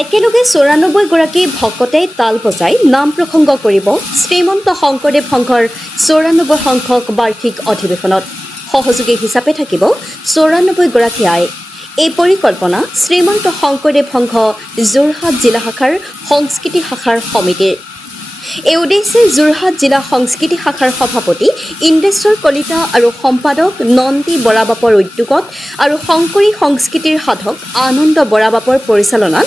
একেলগে ৯৪ গৰাকী ভকতে তাল বজাই নাম প্ৰসংগ কৰিব শ্ৰীমন্ত শংকৰদেৱ সংঘৰ ৯৪ সংখ্যক বাৰ্ষিক অধিৱেশনত সহযোগী হিচাপে থাকিব ৯৪ গৰাকী আই। এই পৰিকল্পনা শ্ৰীমন্ত শংকৰদেৱ সংঘ যোৰহাট জিলা শাখাৰ সংস্কৃতি শাখাৰ সমিতিৰ। এই উদ্দেশ্যে যোৰহাট জিলা সংস্কৃতি শাখাৰ সভাপতি ইন্দ্ৰেশ্বৰ কলিতা আৰু সম্পাদক নন্দী বৰাবাপৰ উদ্যোগত আৰু শংকৰী সংস্কৃতিৰ সাধক আনন্দ বৰাবাপৰ পৰিচালনাত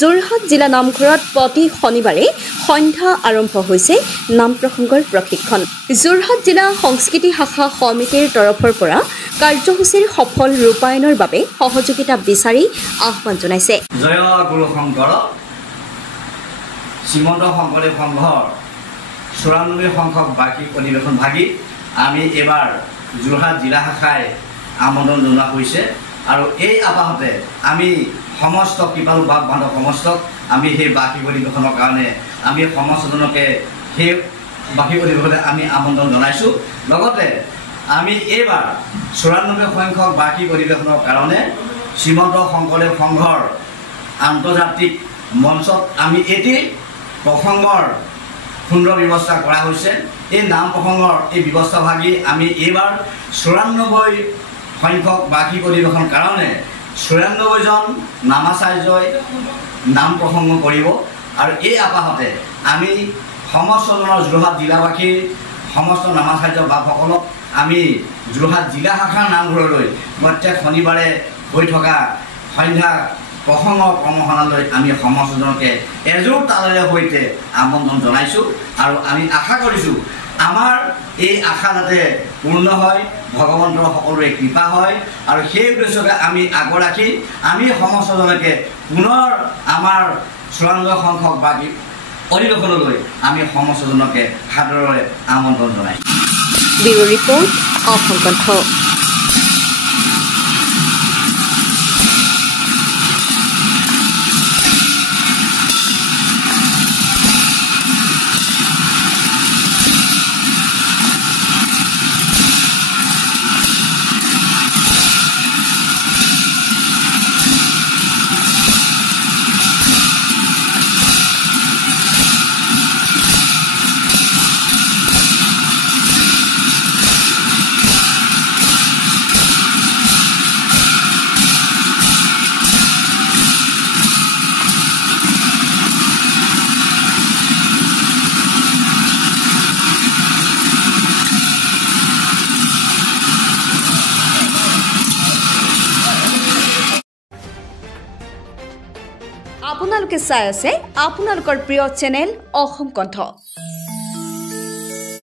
যোৰহাট জিলা নামঘৰত প্ৰতি শনিবাৰে সন্ধ্যা আৰম্ভ হৈছে নাম প্ৰসংগৰ প্ৰশিক্ষণ। যোৰহাট জিলা সংস্কৃতি শাখা সমিতিৰ তৰফৰ পৰা কাৰ্যসূচীৰ সফল ৰূপায়ণৰ বাবে সহযোগিতা বিচাৰি আহ্বান জনাইছে। জয় গুৰু শংকৰ শ্ৰীমন্ত শংকৰদেৱ সংঘৰ ৯৪ সংখ্যক বাৰ্ষিক অধিৱেশন ভাগি আমি এবাৰ যোৰহাট জিলা শাখাই আমন্ত্ৰণ জনোৱা হৈছে আৰু এই আপাহতে আমি সমস্ত কৃপালু বাপ বান্ধৱ সমস্তক আমি সেই বাৰ্ষিক অধিৱেশনৰ কাৰণে আমি সমস্তজনকে সেই বাৰ্ষিক অধিৱেশনে আমি আমন্ত্ৰণ জনাইছোঁ। লগতে আমি এইবাৰ ৯৪ সংখ্যক বাৰ্ষিক অধিৱেশনৰ কাৰণে শ্ৰীমন্ত শংকৰদেৱ সংঘৰ আন্তৰ্জাতিক মঞ্চত আমি এটি প্ৰসংগৰ সুন্দৰ ব্যৱস্থা কৰা হৈছে। এই নাম প্ৰসংগৰ এই ব্যৱস্থা ভাগি আমি এইবাৰ ৯৪ সংখ্যক বাৰ্ষিক অধিৱেশনৰ কাৰণে ৯৪জন নামাচাৰ্যই নাম প্ৰসংগ কৰিব আৰু এই আপাহতে আমি সমস্তজনৰ যোৰহাট জিলাবাসীৰ সমস্ত নামাচাৰ্য বাপসকলক আমি যোৰহাট জিলা শাখাৰ নামঘৰলৈ প্ৰত্যেক শনিবাৰে হৈ থকা সন্ধ্যা প্ৰসংগ কৰ্মশালালৈ আমি সমস্তজনকে এযোৰ তালেৰে সৈতে আমন্ত্ৰণ জনাইছোঁ আৰু আমি আশা কৰিছোঁ আমাৰ এই আশা যাতে পূৰ্ণ হয়, ভগৱন্তৰ সকলোৰে কৃপা হয় আৰু সেই উদ্দেশ্যকে আমি আগৰাখি আমি সমস্তজনকে পুনৰ আমাৰ ৯৪ সংখ্যক বাৰ্ষিক অধিৱেশনলৈ আমি সমস্তজনকে সাদৰেৰে আমন্ত্ৰণ জনাইছোঁ। ব্যুৰ ৰিপৰ্ট অসম কণ্ঠ। আপোনালোকে চাই আছে আপোনালোকৰ প্ৰিয় চেনেল অসম কণ্ঠ।